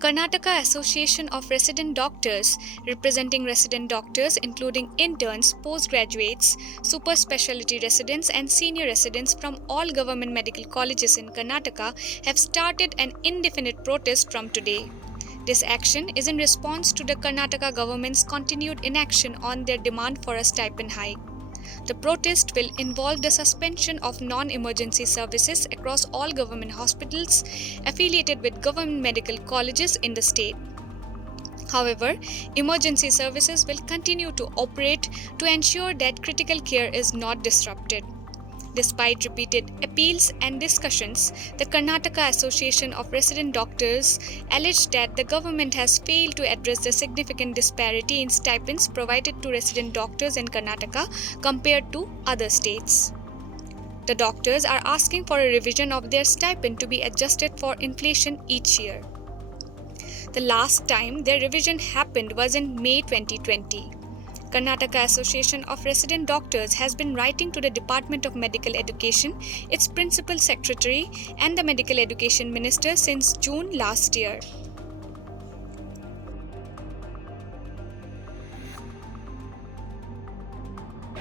Karnataka Association of Resident Doctors, representing resident doctors including interns, postgraduates, super specialty residents, and senior residents from all government medical colleges in Karnataka, have started an indefinite protest from today. This action is in response to the Karnataka government's continued inaction on their demand for a stipend hike. The protest will involve the suspension of non-emergency services across all government hospitals affiliated with government medical colleges in the state. However, emergency services will continue to operate to ensure that critical care is not disrupted. Despite repeated appeals and discussions, the Karnataka Association of Resident Doctors alleged that the government has failed to address the significant disparity in stipends provided to resident doctors in Karnataka compared to other states. The doctors are asking for a revision of their stipend to be adjusted for inflation each year. The last time their revision happened was in May 2020. Karnataka Association of Resident Doctors has been writing to the Department of Medical Education, its principal secretary, and the Medical Education Minister since June last year.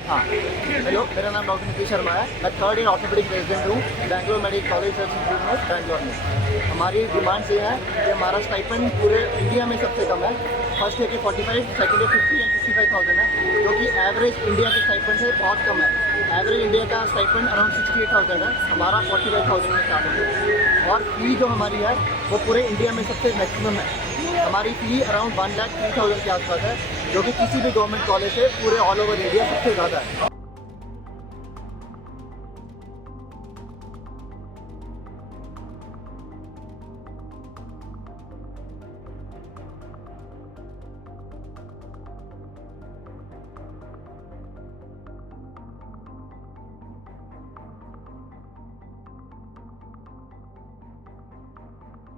हाँ hello, मेरा नाम doctor Nitish Sharma है। मैं third year orthopaedic resident हूँ Bangalore medical college में बैंगलोर में। हमारी demands ये है कि हमारा स्टाइपेंड पूरे इंडिया में सबसे कम है। फर्स्ट ईयर की 45, सेकंड ईयर 50 एंड 65,000 है, जो कि एवरेज इंडिया के स्टाइपेंड से बहुत कम है। एवरेज इंडिया का स्टाइपेंड अराउंड 68,000 है, हमारा 45,000 में स्टार्ट है। और फी जो हमारी है वो पूरे इंडिया में सबसे मैक्सिमम है। हमारी फ़ी अराउंड 1,03,000 के आसपास है, जो कि किसी भी गवर्नमेंट कॉलेज से पूरे ऑल ओवर इंडिया सबसे ज़्यादा है।